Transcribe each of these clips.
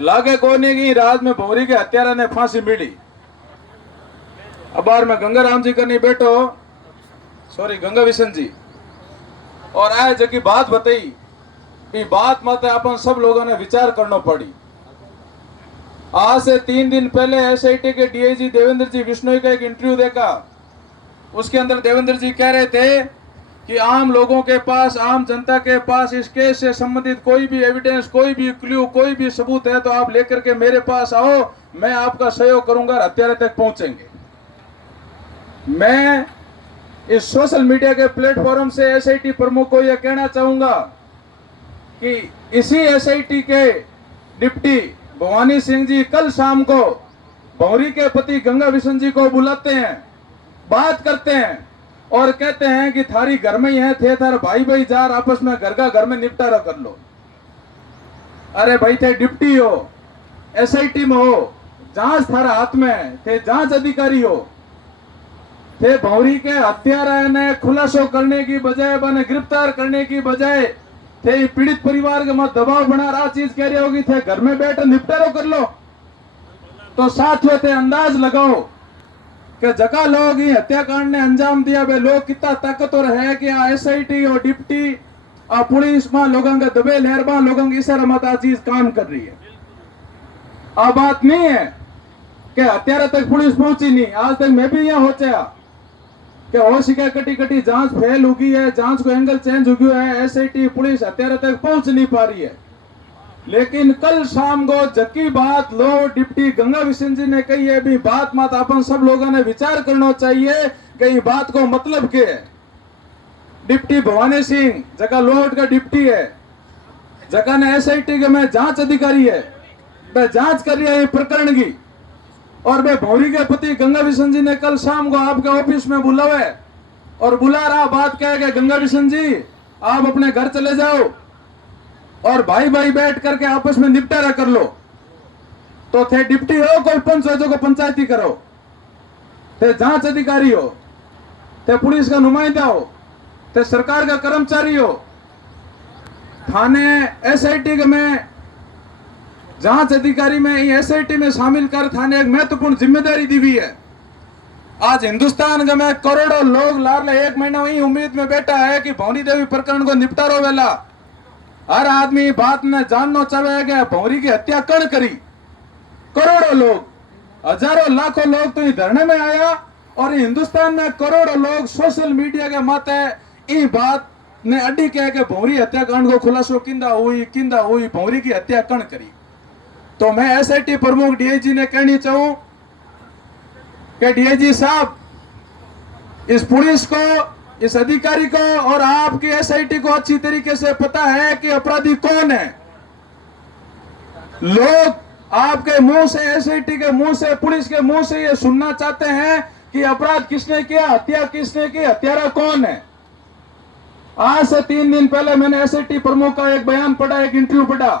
लागे कोने की रात में भौरी के हत्यारा ने फांसी मिली। अबार में गंगाराम जी करनी बैठो, सॉरी गंगा विशन जी, और आए जबकि बात बताई, ये बात मत अपन सब लोगों ने विचार करना पड़ी। आज से 3 दिन पहले एसआईटी के डीआईजी देवेंद्र जी बिश्नोई का एक इंटरव्यू देखा। उसके अंदर देवेंद्र जी कह रहे थे कि आम लोगों के पास, आम जनता के पास इस केस से संबंधित कोई भी एविडेंस, कोई भी क्लू, कोई भी सबूत है तो आप लेकर के मेरे पास आओ, मैं आपका सहयोग करूंगा, हत्यारे तक पहुंचेंगे। मैं इस सोशल मीडिया के प्लेटफॉर्म से एसआईटी प्रमुख को यह कहना चाहूंगा कि इसी एसआईटी के डिप्टी भवानी सिंह जी कल शाम को भौरी के पति गंगा विशन जी को बुलाते हैं, बात करते हैं और कहते हैं कि थारी घर में ही है, थे थार भाई भाई जार आपस में घर का घर में निपटारा कर लो। अरे भाई थे डिप्टी हो, एसआईटी में हो, जांच थारा हाथ में थे, जांच अधिकारी हो, थे भौरी के हत्यारा ने खुलासो करने की बजाय, बने गिरफ्तार करने की बजाय थे पीड़ित परिवार के मत दबाव बना रहा चीज कह रही होगी, थे घर में बैठे निपटारो कर लो। तो साथियों थे अंदाज लगाओ कि जगह लोग ये हत्याकांड ने अंजाम दिया, वे लोग कितना ताकतवर है कि एसआईटी और डिप्टी और पुलिस में लोगों के दबे लहरबा लोगों की इशारा मत चीज काम कर रही है। अब बात नहीं है कि हत्यारा तक पुलिस पहुंची नहीं, आज तक मैं भी यहाँ होचा कि हो शिकायत कटी कटी जांच फेल हो गई है, जांच को एंगल चेंज हो गया है, एसआईटी पुलिस हत्यारा तक पहुंच नहीं पा रही है। लेकिन कल शाम को जबकि बात लो डिप्टी गंगा विशन जी ने कही है, भी बात मत अपन सब लोगों ने विचार करना चाहिए कि बात को मतलब क्या है। डिप्टी भवानी सिंह जगह लोहट का डिप्टी है, जगह ने एसआईटी के में जांच अधिकारी है, वह जांच कर रही है प्रकरण की, और वे भौरी के पति गंगा विशन जी ने कल शाम को आपके ऑफिस में बुलावे और बुला रहा, बात क्या है कि गंगा विशन जी आप अपने घर चले जाओ और भाई भाई बैठ करके आपस में निपटारा कर लो। तो थे डिप्टी हो, कोई पंच हो जो को पंचायती करो, थे जांच अधिकारी हो, थे पुलिस का नुमाइंदा हो, थे सरकार का कर्मचारी हो, थाने एसआईटी में जांच अधिकारी में एसआईटी में शामिल कर थाने एक महत्वपूर्ण जिम्मेदारी दी हुई है। आज हिंदुस्तान के में करोड़ों लोग लारले 1 महीना वही उम्मीद में बैठा है कि भौरी देवी प्रकरण को निपटारो वेला। हर आदमी बात में जानना चाहे कि भौरी की हत्या कौन करी। करोड़ों लोग, हजारों लाखों लोग तो ये धरने में आया और हिंदुस्तान में करोड़ों लोग सोशल मीडिया के माते ये बात ने अड्डी कह के भौरी हत्याकांड को खुलासो किंदा हुई भौरी की हत्या कौन करी। तो मैं एसआईटी प्रमुख डीआईजी ने कहनी चाहूं कि डीआईजी साहब, इस पुलिस को, इस अधिकारी को और आपकी एसआईटी को अच्छी तरीके से पता है कि अपराधी कौन है। लोग आपके मुंह से, एसआईटी के मुंह से, पुलिस के मुंह से ये सुनना चाहते हैं कि अपराध किसने किया, हत्या किसने की, हत्यारा कौन है। आज से 3 दिन पहले मैंने एसआईटी प्रमुख का एक बयान पढ़ा, एक इंटरव्यू पढ़ा,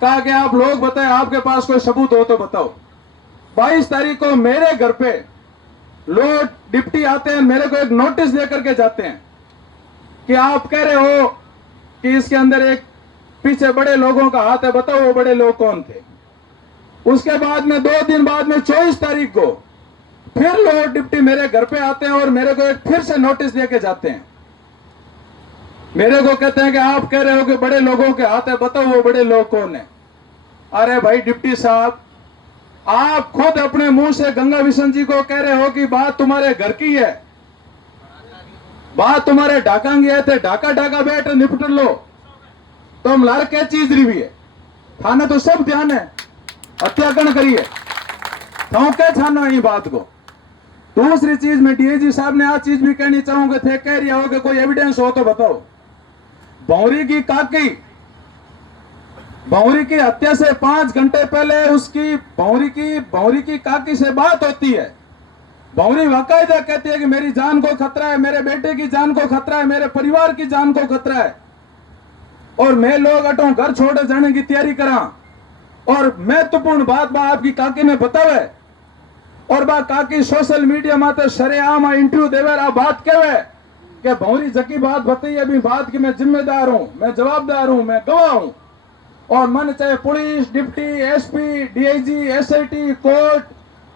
कहा कि आप लोग बताएं, आपके पास कोई सबूत हो तो बताओ। 22 तारीख को मेरे घर पे लोग डिप्टी आते हैं, मेरे को एक नोटिस देकर के जाते हैं कि आप कह रहे हो कि इसके अंदर एक पीछे बड़े लोगों का हाथ है, बताओ वो बड़े लोग कौन थे। उसके बाद में 2 दिन बाद में 24 तारीख को फिर लोग डिप्टी मेरे घर पे आते हैं और मेरे को एक फिर से नोटिस देके जाते हैं। मेरे को कहते हैं कि आप कह रहे हो कि बड़े लोगों के हाथ है, बताओ वो बड़े लोग कौन है। अरे भाई डिप्टी साहब, आप खुद अपने मुंह से गंगा विशन जी को कह रहे हो कि बात तुम्हारे घर की है, बात तुम्हारे ढाका की है, थे ढाका ढाका बैठ निपट लो। तो हम लार क्या चीज रही है, थाने तो सब ध्यान है, हत्याकांड करिए, तो क्या छानो ये बात को। दूसरी चीज में डीआईजी साहब ने आज चीज भी कहनी चाहूंगा, थे कह रही हो कि कोई एविडेंस हो तो बताओ। भौरी की काकी, भौरी की हत्या से 5 घंटे पहले उसकी भौरी की काकी से बात होती है। भौरी बाकायदा कहती है कि मेरी जान को खतरा है, मेरे बेटे की जान को खतरा है, मेरे परिवार की जान को खतरा है, और मैं लोग अटो घर छोड़ जाने की तैयारी करा। और महत्वपूर्ण बात बा आपकी काकी ने बतावे, और बा काकी सोशल मीडिया माते शरेआम इंटरव्यू देवे, आ बात कहवे कि भौरी जकी बात बताई, अभी बात की मैं जिम्मेदार हूं, मैं जवाबदार हूं, मैं गवाह हूं। और मन चाहे police, deputy, SP, DIG, SIT, court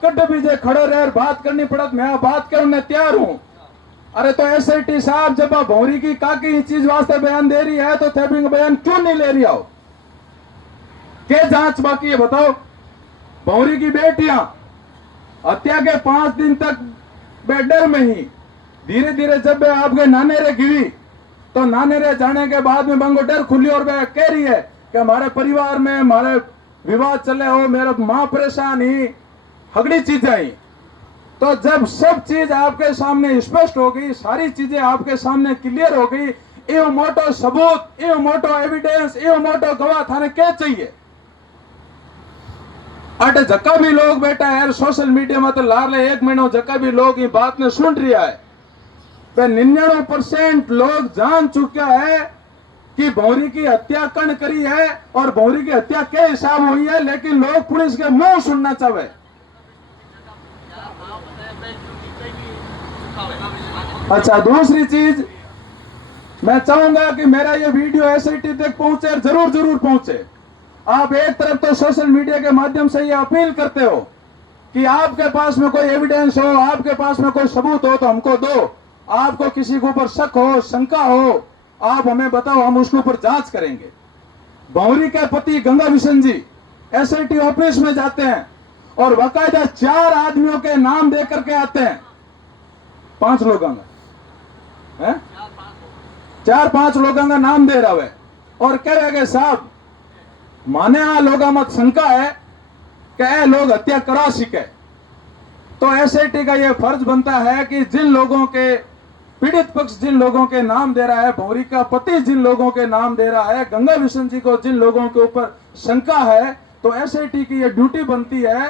cut भी जे खड़े रह बात करनी पड़त, मैं बात करने तैयार हूं। अरे तो एसआईटी साहब जब आप भौरी की काकी चीज वास्ते बयान दे रही है तो थेपिंग बयान क्यों नहीं ले रही हो? क्या जांच बाकी है बताओ? भौरी की बेटियां हत्या के 5 दिन तक बेडर में ही, धीरे धीरे जब आपके नाने रे गिरी तो नाने रे जाने के बाद में बंगो डर खुली और वह कह रही है कि हमारे परिवार में हमारे विवाद चले हो, मेरा मां परेशान ही, हगड़ी चीजें आई। तो जब सब चीज आपके सामने स्पष्ट हो गई, सारी चीजें आपके सामने क्लियर हो गई, एवं मोटो सबूत, एवं मोटो एविडेंस, एवं मोटो गवाह थाने क्या चाहिए? अटे जक्का भी लोग बैठा है यार सोशल मीडिया में, तो लारले 1 महीनों जक्का भी लोग ये बात ने सुन रहा है। 99% लोग जान चुका है कि भौरी की हत्या कण करी है और भौरी की हत्या के हिसाब हुई है, लेकिन लोग पुलिस के मुंह सुनना चाहे। अच्छा, दूसरी चीज मैं चाहूंगा कि मेरा ये वीडियो एसआईटी तक पहुंचे और जरूर जरूर पहुंचे। आप एक तरफ तो सोशल मीडिया के माध्यम से ये अपील करते हो कि आपके पास में कोई एविडेंस हो, आपके पास में कोई सबूत हो तो हमको दो, आपको किसी के ऊपर शक हो, शंका हो, आप हमें बताओ, हम उसके ऊपर जांच करेंगे। भौरी के पति गंगा बिशन जी एसआईटी ऑफिस में जाते हैं और बाकायदा 4 आदमियों के नाम दे करके आते हैं, 5 लोगों का 4-5 लोगों का नाम दे रहा है और कह रहे कि साहब माने आ लोग मत शंका है कि ए लोग हत्या करा सके। तो एसआईटी का यह फर्ज बनता है कि जिन लोगों के पीड़ित पक्ष जिन लोगों के नाम दे रहा है, भौरी का पति जिन लोगों के नाम दे रहा है, गंगा बिशन जी को जिन लोगों के ऊपर शंका है, तो एसआईटी की यह ड्यूटी बनती है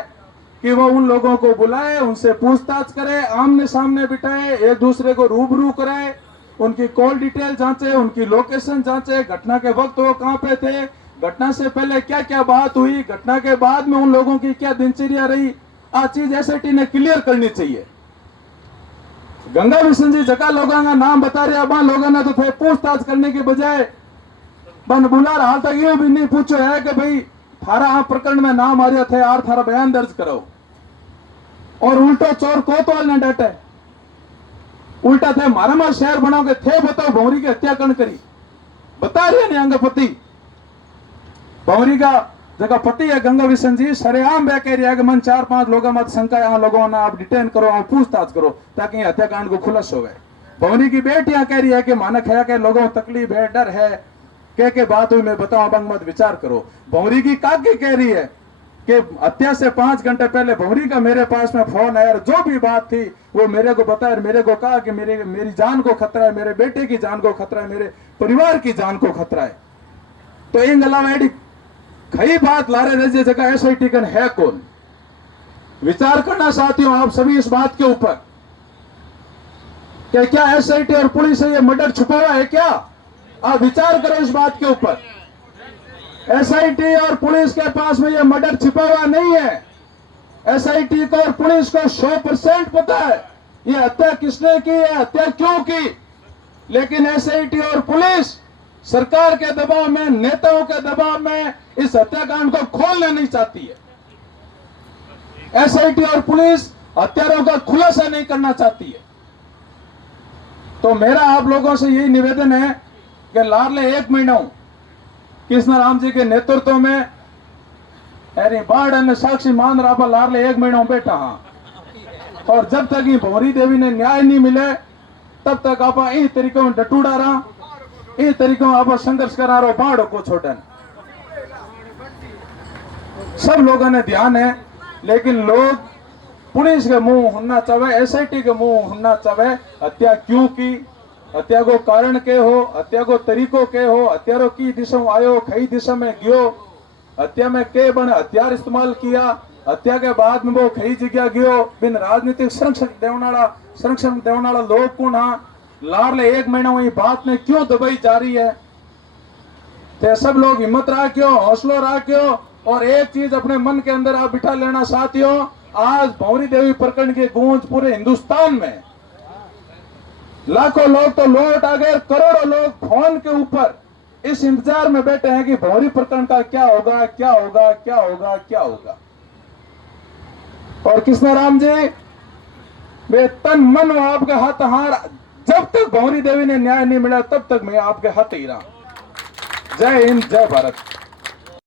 कि वो उन लोगों को बुलाए, उनसे पूछताछ करे, आमने सामने बिठाए, एक दूसरे को रूबरू कराए, उनकी कॉल डिटेल जांचे, उनकी लोकेशन जांचे, घटना के वक्त वो कहां पे थे, घटना से पहले क्या क्या बात हुई, घटना के बाद में उन लोगों की क्या दिनचर्या रही, आ चीज एसआईटी ने क्लियर करनी चाहिए। गंगा बिशन जी जगह लोगों का नाम बता रहे, अब लोगों ने तो फिर पूछताछ करने के बजाय बन बुला हाल तक यूं भी नहीं पूछो है कि भाई थारा आप प्रकरण में नाम आ रहे थे यार, थारा बयान दर्ज करो। और उल्टो चोर कोतवाल ने डटे, उल्टा थे मारा मार शहर बनाओगे थे, बताओ भौरी की हत्या कौन करी? बता रहे नहीं अंग पति भौरी का जगह पति है गंगा बिशन जी, सरेआम बह कह रही है कि मन 4-5 लोगों मत शंका यहाँ लोगों ने आप डिटेन करो, आप पूछताछ करो ताकि हत्याकांड को खुलस हो गए। भौरी की बेटियां कह रही है कि मानक है कि लोगों को तकलीफ है, डर है, के बात हुई मैं बताऊं, अब मत विचार करो। भौरी की काकी कह रही है कि हत्या से 5 घंटे पहले भौरी का मेरे पास में फोन आया, जो भी बात थी वो मेरे को बताया, मेरे को कहा कि मेरी जान को खतरा है, मेरे बेटे की जान को खतरा है, मेरे परिवार की जान को खतरा है। तो इन अलावा खई बात लारे रजे जगह एसआईटी कन है कौन? विचार करना साथियों आप सभी इस बात के ऊपर कि क्या एसआईटी और पुलिस से ये मर्डर छुपा हुआ है क्या? आप विचार करो इस बात के ऊपर। एसआईटी और पुलिस के पास में ये मर्डर छिपा हुआ नहीं है। एसआईटी को और पुलिस को 100% पता है ये हत्या किसने की है, हत्या क्यों की, लेकिन एसआईटी और पुलिस सरकार के दबाव में, नेताओं के दबाव में इस हत्याकांड को खोलना नहीं चाहती है। एसआईटी और पुलिस हत्यारों का खुलासा नहीं करना चाहती है। तो मेरा आप लोगों से यही निवेदन है कि लारले 1 महीनों कृष्ण राम जी के नेतृत्व में अरे बाढ़ ने साक्षी मान रहा लारले 1 महीनों बैठा हाँ, और जब तक ये भौरी देवी ने न्याय नहीं मिले तब तक आप इन तरीकों में डटूड़ा रहा, इन तरीकों आप संघर्ष करा रहा, बाढ़ को छोड़न सब लोगों ने ध्यान है, लेकिन लोग पुलिस के मुंह होना चाहे, एसआईटी के मुंह होना चाहे, हत्या क्यों की, हत्या को कारण के हो, हत्या को तरीको के हो, हत्यारों की दिशा में आयो, कई दिशा में गयो, हत्या में के बन हथियार इस्तेमाल किया, हत्या के बाद में वो कई जगह गयो, बिन राजनीतिक संरक्षण देवनाला लोग कौन हाँ, लारले 1 महीना हुई बात में क्यों दबाई जा रही है? ते सब लोग हिम्मत रखियो, हौसलो रखियो और एक चीज अपने मन के अंदर आप बिठा लेना साथियों, आज भौरी देवी प्रकरण की गूंज पूरे हिंदुस्तान में, लाखों लोग तो लौट आ गए, करोड़ों लोग फोन के ऊपर इस इंतजार में बैठे हैं कि भौरी प्रकरण का क्या होगा, क्या होगा, क्या होगा, क्या होगा। और कृष्णाराम जी, वे तन मन और आपके हाथ हार, जब तक भौरी देवी ने न्याय नहीं मिला तब तक मैं आपके हाथ ही रहा। जय हिंद, जय भारत।